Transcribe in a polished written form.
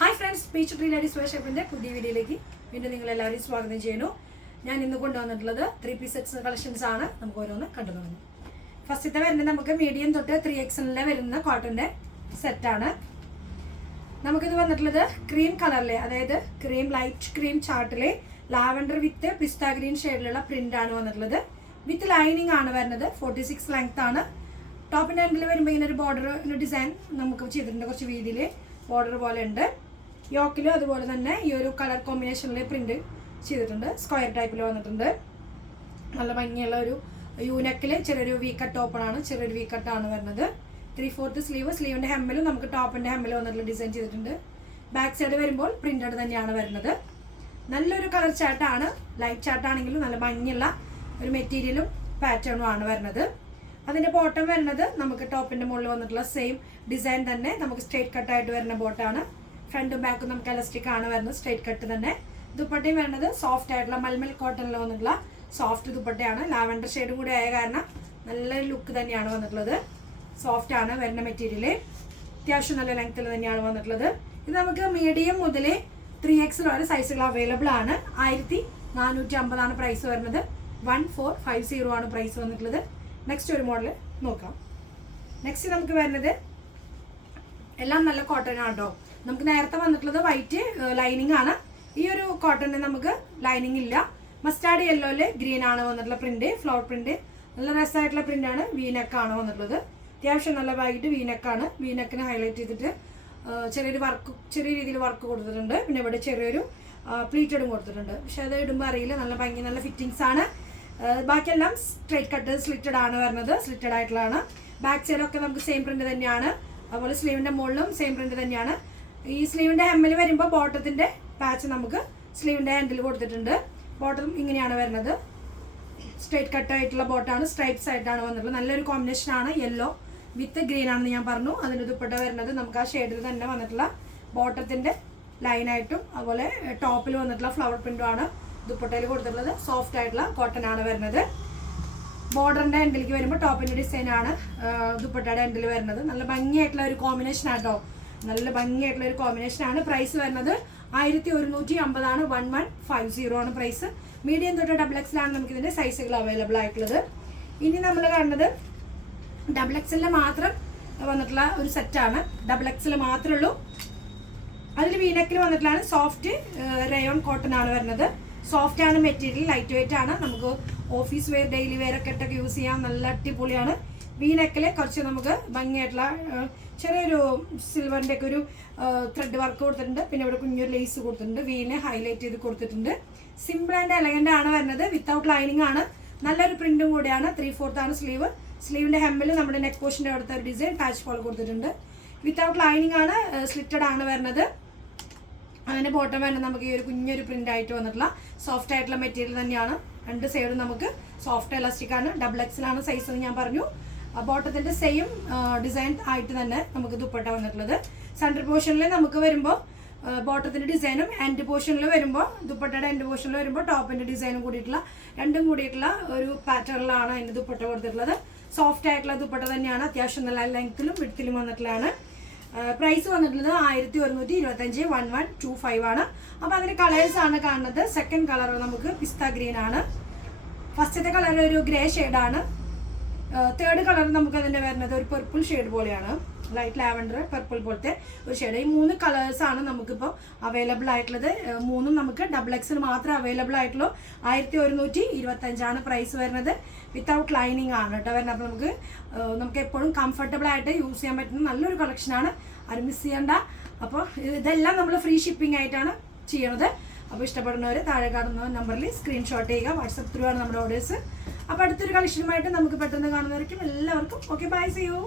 Hi friends, peach tree ladies wear ഷോപ്പിന്റെ പുതിയ വീഡിയോയിലേക്ക് വീണ്ടും നിങ്ങൾ എല്ലാവരെയും സ്വാഗതം ചെയ്യുന്നു. ഞാൻ ഇന്ന് കൊണ്ടുവന്നിട്ടുള്ളത് 3 സെറ്റ്സ് കളക്ഷൻസ് ആണ്. നമുക്ക് ഓരോന്ന് കണ്ടു തുടങ്ങാം. ഫസ്റ്റത്തെ വരുന്നത് നമുക്ക് മീഡിയം തൊട്ട് 3XL വരുന്ന കോട്ടന്റെ സെറ്റാണ്. നമുക്കിത് വന്നിട്ടുള്ളത് ക്രീം കളറിലെ, അതായത് ലൈറ്റ് ക്രീം ചാർട്ടിലെ ലാവൻഡർ വിത്ത് പിസ്ത ഗ്രീൻ ഷെയ്ഡിലുള്ള പ്രിന്റ് ആണ് വന്നിട്ടുള്ളത്. വിത്ത് ലൈനിങ് ആണ് വരുന്നത്. 46 ലെങ്ത് ആണ്. ടോപ്പിന്റെ എൻഡിൽ വരുമ്പോൾ ഇങ്ങനെ ഒരു ബോർഡർ ഡിസൈൻ നമുക്ക് ചെയ്തിട്ടുണ്ട്. കുറച്ച് വീതിയിൽ ബോർഡർ പോലെ ഉണ്ട്. യോക്കിലും അതുപോലെ തന്നെ ഈ ഒരു കളർ കോമ്പിനേഷനിൽ പ്രിന്റ് ചെയ്തിട്ടുണ്ട്. സ്ക്വയർ ടൈപ്പിൽ വന്നിട്ടുണ്ട്. നല്ല ഭംഗിയുള്ള ഒരു യൂനെക്കിൽ ചെറിയൊരു വി കട്ട് ഓപ്പണാണ്. ചെറിയൊരു വി കട്ടാണ് വരുന്നത്. 3/4 സ്ലീവിന്റെ ഹെമ്മിലും നമുക്ക് ടോപ്പിന്റെ ഹെമ്മിലും വന്നിട്ടുള്ള ഡിസൈൻ ചെയ്തിട്ടുണ്ട്. ബാക്ക് സൈഡ് വരുമ്പോൾ പ്രിന്റഡ് തന്നെയാണ് വരുന്നത്. നല്ലൊരു കളർ ചാർട്ടാണ്. ലൈറ്റ് ചാർട്ടാണെങ്കിലും നല്ല ഭംഗിയുള്ള ഒരു മെറ്റീരിയലും പാറ്റേണും ആണ് വരുന്നത്. അതിന്റെ ബോട്ടം വരുന്നത് നമുക്ക് ടോപ്പിന്റെ മുകളിൽ വന്നിട്ടുള്ള സെയിം ഡിസൈൻ തന്നെ നമുക്ക് സ്ട്രേറ്റ് കട്ടായിട്ട് വരുന്ന ബോട്ടാണ്. ഫ്രണ്ടും ബാക്കും നമുക്ക് എലാസ്റ്റിക് ആണ് വരുന്നത്. സ്ട്രേറ്റ് കട്ട് തന്നെ. ദുപ്പട്ടയും വരുന്നത് സോഫ്റ്റ് ആയിട്ടുള്ള മൽമൽ കോട്ടണിൽ വന്നിട്ടുള്ള സോഫ്റ്റ് ദുപ്പട്ടയാണ്. ലാവൻഡർ ഷെയ്ഡും കൂടി ആയ കാരണം നല്ലൊരു ലുക്ക് തന്നെയാണ് വന്നിട്ടുള്ളത്. സോഫ്റ്റ് ആണ് വരുന്ന മെറ്റീരിയൽ. അത്യാവശ്യം നല്ല ലെങ്ത്തിൽ തന്നെയാണ് വന്നിട്ടുള്ളത്. ഇത് നമുക്ക് മീഡിയം മുതൽ 3XL വരെ സൈസുകൾ അവൈലബിൾ ആണ്. 1450 ആണ് പ്രൈസ് വരുന്നത്. 1450 ആണ് പ്രൈസ് വന്നിട്ടുള്ളത്. നെക്സ്റ്റ് ഒരു മോഡൽ നോക്കാം. നെക്സ്റ്റ് നമുക്ക് വരുന്നത് എല്ലാം നല്ല കോട്ടൺ ആണ് കേട്ടോ. നമുക്ക് നേരത്തെ വന്നിട്ടുള്ളത് വൈറ്റ് ലൈനിങ് ആണ്. ഈ ഒരു കോട്ടണിന് നമുക്ക് ലൈനിങ് ഇല്ല. മസ്റ്റാർഡ് യെല്ലോയില് ഗ്രീൻ ആണ് വന്നിട്ടുള്ള പ്രിന്റ്. ഫ്ലവർ പ്രിന്റ് നല്ല രസമായിട്ടുള്ള പ്രിന്റ് ആണ്. വീനെക്ക് ആണ് വന്നിട്ടുള്ളത്. അത്യാവശ്യം നല്ല വൈറ്റ് വീനെക്കാണ്. വീനെക്കിന് ഹൈലൈറ്റ് ചെയ്തിട്ട് ചെറിയ രീതിയിൽ വർക്ക് കൊടുത്തിട്ടുണ്ട്. പിന്നെ ഇവിടെ ചെറിയൊരു പ്ലീറ്റഡും കൊടുത്തിട്ടുണ്ട്. പക്ഷെ അത് ഇടുമ്പോൾ അറിയില്ല. നല്ല ഭംഗി, നല്ല ഫിറ്റിങ്സ് ആണ്. ബാക്കിയെല്ലാം സ്ട്രൈറ്റ് കട്ട് സ്ലിറ്റഡ് ആണ് വരുന്നത്. സ്ലിറ്റഡ് ആയിട്ടുള്ളതാണ്. ബാക്ക് സൈഡൊക്കെ നമുക്ക് സെയിം പ്രിന്റ് തന്നെയാണ്. അതുപോലെ സ്ലീവിന്റെ മുകളിലും സെയിം പ്രിന്റ് തന്നെയാണ്. ഈ സ്ലീവിന്റെ ഹെമ്മിൽ വരുമ്പോൾ ബോട്ടത്തിന്റെ പാച്ച് നമുക്ക് സ്ലീവിന്റെ ഹാൻഡിൽ കൊടുത്തിട്ടുണ്ട്. ബോട്ടം ഇങ്ങനെയാണ് വരുന്നത്. സ്ട്രൈറ്റ് കട്ട് ആയിട്ടുള്ള ബോട്ടാണ്. സ്ട്രൈപ്സ് ആയിട്ടാണ് വന്നിട്ടുള്ളത്. നല്ലൊരു കോമ്പിനേഷൻ ആണ്. യെല്ലോ വിത്ത് ഗ്രീൻ ആണെന്ന് ഞാൻ പറഞ്ഞു. അതിന് ദുപ്പട്ട വരുന്നത് നമുക്ക് ആ ഷെയ്ഡിൽ തന്നെ വന്നിട്ടുള്ള ബോട്ടത്തിന്റെ ലൈനായിട്ടും അതുപോലെ ടോപ്പിൽ വന്നിട്ടുള്ള ഫ്ലവർ പ്രിന്റും ആണ് ദുപ്പട്ടയിൽ കൊടുത്തിട്ടുള്ളത്. സോഫ്റ്റ് ആയിട്ടുള്ള കോട്ടൺ ആണ് വരുന്നത്. ബോർഡറിന്റെ എൻഡിലേക്ക് വരുമ്പോൾ ടോപ്പിന്റെ ഡിസൈൻ ആണ് ദുപ്പട്ടയുടെ എൻഡിൽ വരുന്നത്. നല്ല ഭംഗിയായിട്ടുള്ള ഒരു കോമ്പിനേഷൻ ആട്ടോ. നല്ല ഭംഗിയായിട്ടുള്ള ഒരു കോമ്പിനേഷൻ ആണ്. പ്രൈസ് വരുന്നത് 1150 ആണ്. 1150 ആണ് പ്രൈസ്. മീഡിയം തൊട്ട് XXL ആണ് നമുക്ക് ഇതിന്റെ സൈസുകൾ അവൈലബിൾ ആയിട്ടുള്ളത്. ഇനി നമ്മൾ കാണുന്നത് XXL മാത്രം വന്നിട്ടുള്ള ഒരു സെറ്റാണ്. XXL മാത്രമേ ഉള്ളൂ. അതിൽ വീനെക്കിൽ വന്നിട്ടുള്ളതാണ്. സോഫ്റ്റ് റയോൺ കോട്ടൺ ആണ് വരുന്നത്. സോഫ്റ്റ് ആണ് മെറ്റീരിയൽ. ലൈറ്റ് വെയിറ്റ് ആണ്. നമുക്ക് ഓഫീസ് വെയർ, ഡെയിലി വെയർ ഒക്കെ ഇട്ടൊക്കെ യൂസ് ചെയ്യാം. നല്ല അടിപൊളിയാണ്. വീനെക്കിൽ കുറച്ച് നമുക്ക് ഭംഗിയായിട്ടുള്ള ചെറിയൊരു സിൽവറിന്റെ ഒക്കെ ഒരു ത്രെഡ് വർക്ക് കൊടുത്തിട്ടുണ്ട്. പിന്നെ ഇവിടെ കുഞ്ഞൊരു ലേസ് കൊടുത്തിട്ടുണ്ട്. വീനെ ഹൈലൈറ്റ് ചെയ്ത് കൊടുത്തിട്ടുണ്ട്. സിമ്പിൾ ആൻഡ് എലഗന്റ് ആണ് വരുന്നത്. വിത്തൗട്ട് ലൈനിങ് ആണ്. നല്ലൊരു പ്രിന്റും കൂടിയാണ്. 3/4 ആണ് സ്ലീവ്. സ്ലീവിന്റെ ഹെമ്മിൽ നമ്മുടെ നെക്ക് പോർഷന്റെ അവിടുത്തെ ഒരു ഡിസൈൻ പാച്ച് പോലെ കൊടുത്തിട്ടുണ്ട്. വിത്തൗട്ട് ലൈനിങ് ആണ്. സ്ലിറ്റഡ് ആണ് വരുന്നത്. അതിന്റെ ബോട്ടം വരുന്നത് നമുക്ക് ഈ ഒരു കുഞ്ഞൊരു പ്രിന്റ് ആയിട്ട് വന്നിട്ടുള്ള സോഫ്റ്റ് ആയിട്ടുള്ള മെറ്റീരിയൽ തന്നെയാണ്. രണ്ട് സൈഡും നമുക്ക് സോഫ്റ്റ് എലാസ്റ്റിക് ആണ്. XXL ആണ് സൈസ് എന്ന് ഞാൻ പറഞ്ഞു. ബോട്ടത്തിന്റെ സെയിം ഡിസൈൻ ആയിട്ട് തന്നെ നമുക്ക് ദുപ്പട്ട വന്നിട്ടുള്ളത്. സെൻട്രൽ പോർഷനിൽ നമുക്ക് വരുമ്പോൾ ബോട്ടത്തിന്റെ ഡിസൈനും എൻഡ് പോർഷനിൽ വരുമ്പോൾ ദുപ്പട്ടയുടെ എൻഡ് പോർഷനിൽ വരുമ്പോൾ ടോപ്പിന്റെ ഡിസൈനും കൂടിയിട്ടുള്ള രണ്ടും കൂടിയിട്ടുള്ള ഒരു പാറ്റേണിലാണ് അതിന്റെ ദുപ്പട്ട കൊടുത്തിട്ടുള്ളത്. സോഫ്റ്റ് ആയിട്ടുള്ള ദുപ്പട്ട തന്നെയാണ്. അത്യാവശ്യം നല്ല ലെങ്ത്തിലും വിഡ്ത്തിലും വന്നിട്ടുള്ളതാണ്. പ്രൈസ് വന്നിട്ടുള്ളത് 1125. 1125 ആണ്. അപ്പോൾ അതിന്റെ കളേഴ്സ് ആണ് കാണുന്നത്. സെക്കൻഡ് കളർ നമുക്ക് പിസ്ത ഗ്രീൻ ആണ്. ഫസ്റ്റത്തെ കളർ ഒരു ഗ്രേ ഷെയ്ഡാണ്. തേർഡ് കളർ നമുക്ക് അതിന്റെ വരുന്നത് ഒരു പർപ്പിൾ ഷെയ്ഡ് പോലെയാണ്. ലൈറ്റ് ലാവൻഡർ പർപ്പിൾ പോലത്തെ ഒരു ഷെയ്ഡ്. ഈ 3 കളേഴ്സ് ആണ് നമുക്കിപ്പോൾ അവൈലബിൾ ആയിട്ടുള്ളത്. 3ഉം നമുക്ക് XXL മാത്രമേ അവൈലബിൾ ആയിട്ടുള്ളൂ. 1125 ആണ് പ്രൈസ് വരുന്നത്. വിത്തൗട്ട് ലൈനിങ് ആണ് കേട്ടോ വരുന്നത്. അപ്പോൾ നമുക്ക് എപ്പോഴും കംഫർട്ടബിൾ ആയിട്ട് യൂസ് ചെയ്യാൻ പറ്റുന്ന നല്ലൊരു കളക്ഷനാണ്. ആരും മിസ് ചെയ്യണ്ട. അപ്പോൾ ഇതെല്ലാം നമ്മൾ ഫ്രീ ഷിപ്പിംഗ് ആയിട്ടാണ് ചെയ്യണത്. അപ്പോൾ ഇഷ്ടപ്പെടുന്നവർ താഴെ കാണുന്ന നമ്പറിൽ സ്ക്രീൻഷോട്ട് ചെയ്യുക. വാട്സപ്പ് ത്രൂ ആണ് നമ്മുടെ ഓർഡേഴ്സ്. അപ്പോൾ അടുത്തൊരു കളക്ഷനുമായിട്ട് നമുക്ക് പെട്ടെന്ന് കാണുന്നവർക്കും എല്ലാവർക്കും ഓക്കെ, ബൈ, സീ യു.